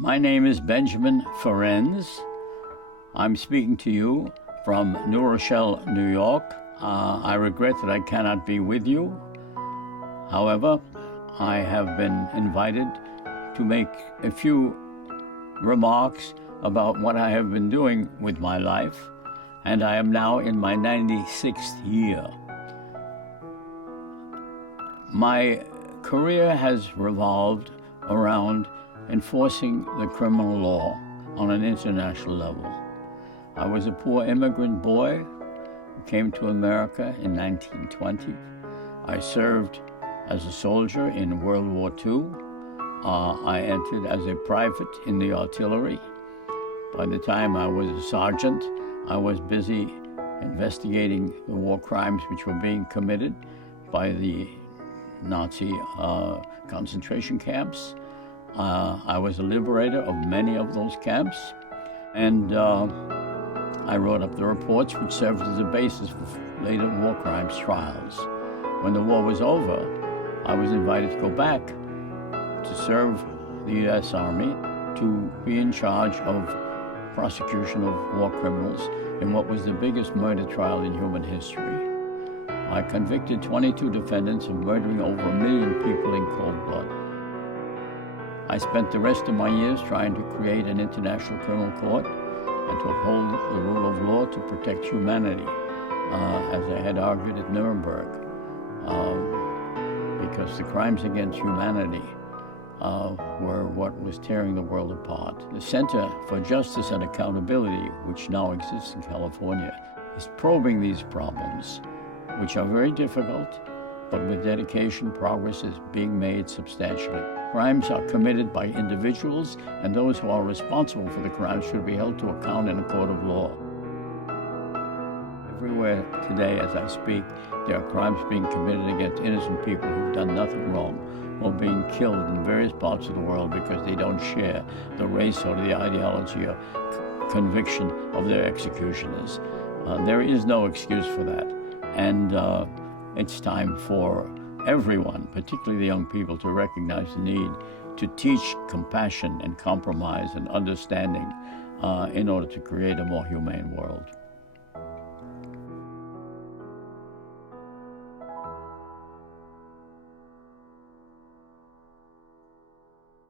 My name is Benjamin Ferencz. I'm speaking to you from New Rochelle, New York. I regret that I cannot be with you. However, I have been invited to make a few remarks about what I have been doing with my life, and I am now in my 96th year. My career has revolved around enforcing the criminal law on an international level. I was a poor immigrant boy who came to America in 1920. I served as a soldier in World War II. I entered as a private in the artillery. By the time I was a sergeant, I was busy investigating the war crimes which were being committed by the Nazi concentration camps. I was a liberator of many of those camps, and I wrote up the reports which served as a basis for later war crimes trials. When the war was over, I was invited to go back to serve the U.S. Army, to be in charge of prosecution of war criminals in what was the biggest murder trial in human history. I convicted 22 defendants of murdering over 1 million people in cold blood. I spent the rest of my years trying to create an international criminal court and to uphold the rule of law to protect humanity, as I had argued at Nuremberg, because the crimes against humanity were what was tearing the world apart. The Center for Justice and Accountability, which now exists in California, is probing these problems, which are very difficult, but with dedication, progress is being made substantially. Crimes are committed by individuals, and those who are responsible for the crimes should be held to account in a court of law. Everywhere today, as I speak, there are crimes being committed against innocent people who've done nothing wrong, or being killed in various parts of the world because they don't share the race or the ideology or conviction of their executioners. There is no excuse for that. And it's time for everyone, particularly the young people, to recognize the need to teach compassion and compromise and understanding in order to create a more humane world.